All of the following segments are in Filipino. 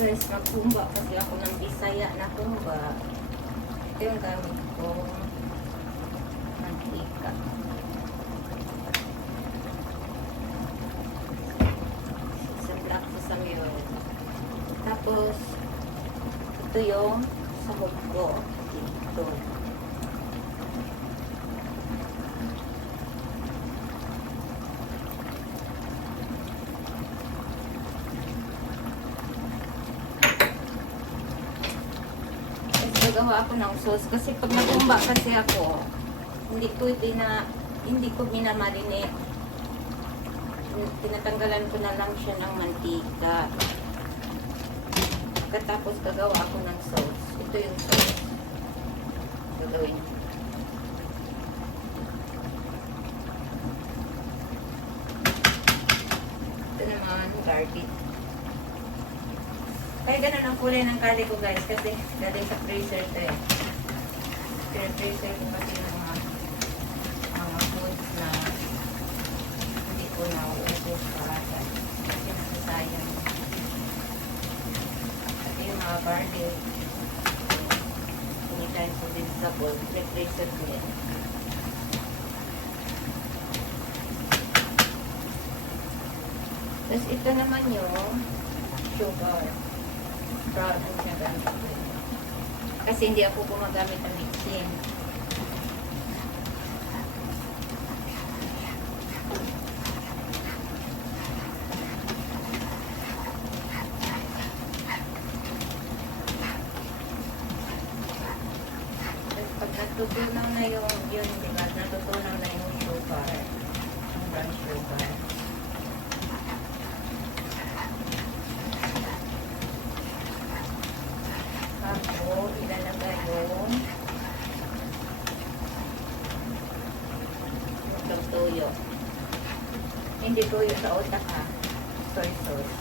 guys, magkumba kasi ako ng Bisaya na kumba. Ito yung gamit ko. Mantika. Sa black sesame oil. Tapos, ito yung sahog ko. Ito. Gagawa ako ng sauce kasi pag nagumba kasi ako hindi ko minamarinate. Tinatanggalan ko na lang siya ng mantika. Pagkatapos gagawa ako ng sauce. Ito yung sauce gagawin. Ito naman garlic. Kaya ganun ang kulay ng kali ko guys kasi galing sa freezer ito eh. Freezer ko kasi mga foods na hindi ko na ubos kaagad. Kasi nasasayang. At yung mga garlic, anytime ko din sa bowl, freezer ko yan. Tapos ito naman yung sugar. Brown ang ginagamit ko. Kasi hindi ako gumagamit ng mixing. Pag natutunaw na yung diba, natutunaw na yung sugar, yung brown sugar. Ilalagay yung toyo. Hindi toyo sa utak ha. Soy sauce.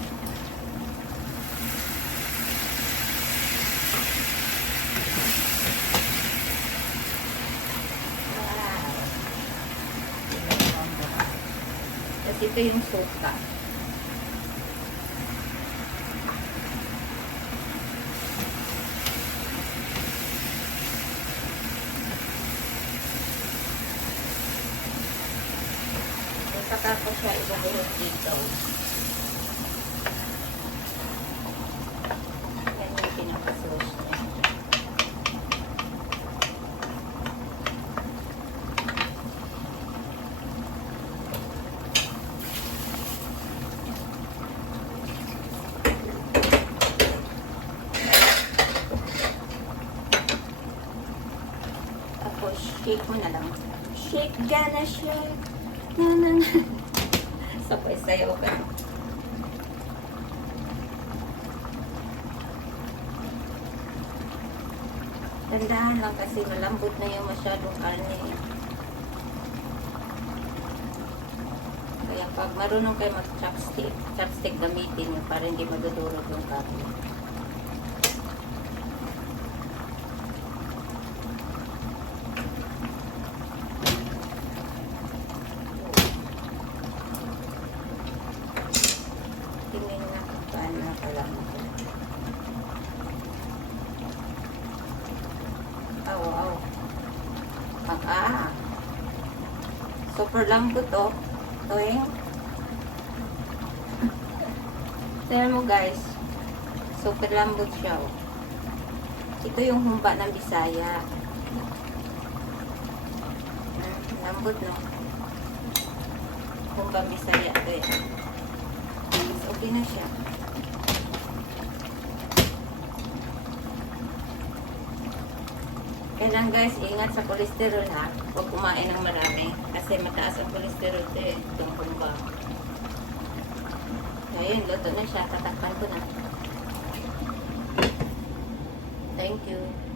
Wow. Tapos ito yung suka. Saka ko siya ibubuhos dito. Yan yung pinaka-sauce niya. Tapos, shake mo na lang. Shake, gana shake. Sabay sayo ka. Dandahan lang kasi malambot na yung masyadong karne. Kaya pag marunong kayo mag-chopstick gamitin nyo para hindi madudurog yung karne. Wow. Super lambot oh. Tuwing. Tignan mo guys. Super lambot siya oh. Ito yung humba ng Bisaya. Lambot no. Humba Bisaya ito eh. Okay na siya. Kailan guys, ingat sa kolesterol ha. Huwag kumain ng marami. Kasi mataas ang kolesterol ito eh. Itong kumba. Ayun, luto na siya. Tatakpan ko na. Thank you.